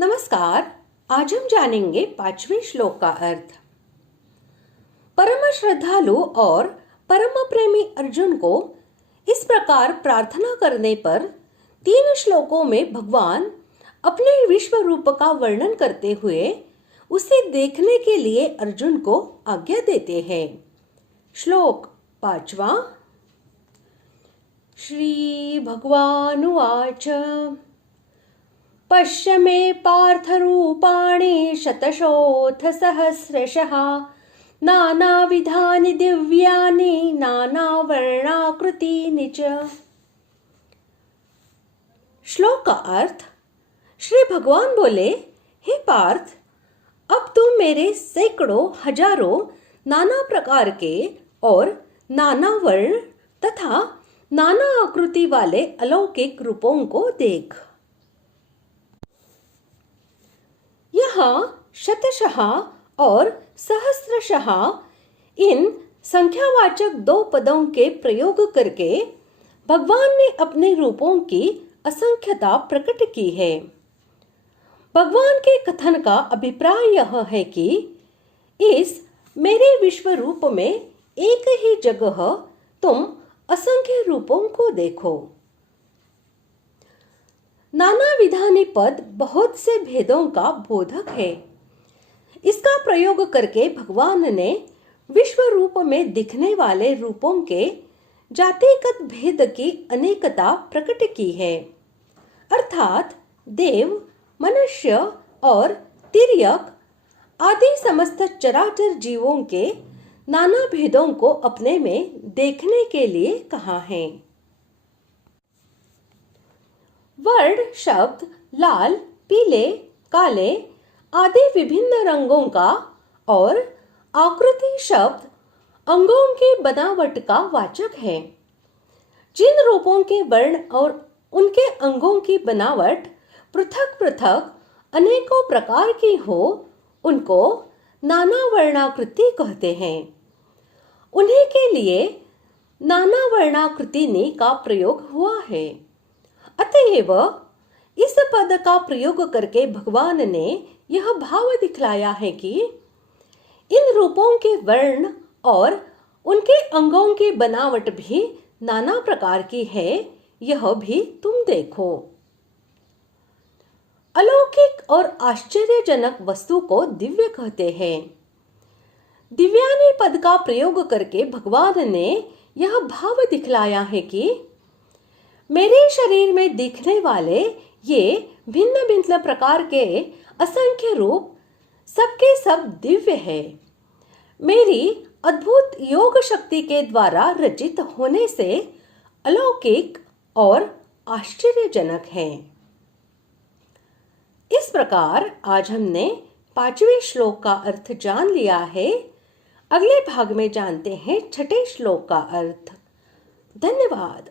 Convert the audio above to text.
नमस्कार। आज हम जानेंगे 5वें श्लोक का अर्थ। परम श्रद्धालु और परम प्रेमी अर्जुन को इस प्रकार प्रार्थना करने पर 3 श्लोकों में भगवान अपने विश्व रूप का वर्णन करते हुए उसे देखने के लिए अर्जुन को आज्ञा देते हैं। श्लोक 5वां। श्री भगवानुवाच पश्य मे पार्थरूपाणि शतशोऽथ सहस्रशः नानाविधानि दिव्यानि नानावर्णाकृतीनि च। श्लोक का अर्थ। श्री भगवान बोले, हे पार्थ, अब तुम मेरे सैकड़ों हजारों नाना प्रकार के और नाना वर्ण तथा नाना आकृति वाले अलौकिक रूपों को देख। यहाँ शतशः और सहस्रशः इन संख्यावाचक 2 पदों के प्रयोग करके भगवान ने अपने रूपों की असंख्यता प्रकट की है। भगवान के कथन का अभिप्राय यह है कि इस मेरे विश्व रूप में एक ही जगह तुम असंख्य रूपों को देखो। नाना विधानी पद बहुत से भेदों का बोधक है। इसका प्रयोग करके भगवान ने विश्व रूप में दिखने वाले रूपों के जातिगत भेद की अनेकता प्रकट की है, अर्थात देव, मनुष्य और तिर्यक आदि समस्त चराचर जीवों के नाना भेदों को अपने में देखने के लिए कहा है। वर्ण शब्द लाल, पीले, काले आदि विभिन्न रंगों का और आकृति शब्द अंगों की बनावट का वाचक है। जिन रूपों के वर्ण और उनके अंगों की बनावट पृथक पृथक अनेकों प्रकार की हो, उनको नाना वर्णाकृति कहते हैं। उन्हीं के लिए नाना वर्णाकृतिनी का प्रयोग हुआ है। अतएव इस पद का प्रयोग करके भगवान ने यह भाव दिखलाया है कि इन रूपों के वर्ण और उनके अंगों की बनावट भी नाना प्रकार की है, यह भी तुम देखो। अलौकिक और आश्चर्यजनक वस्तु को दिव्य कहते हैं। दिव्यानी पद का प्रयोग करके भगवान ने यह भाव दिखलाया है कि मेरे शरीर में दिखने वाले ये भिन्न भिन्न प्रकार के असंख्य रूप सबके सब दिव्य है। मेरी अद्भुत योग शक्ति के द्वारा रचित होने से अलौकिक और आश्चर्यजनक है। इस प्रकार आज हमने 5वें श्लोक का अर्थ जान लिया है। अगले भाग में जानते हैं 6ठे श्लोक का अर्थ। धन्यवाद।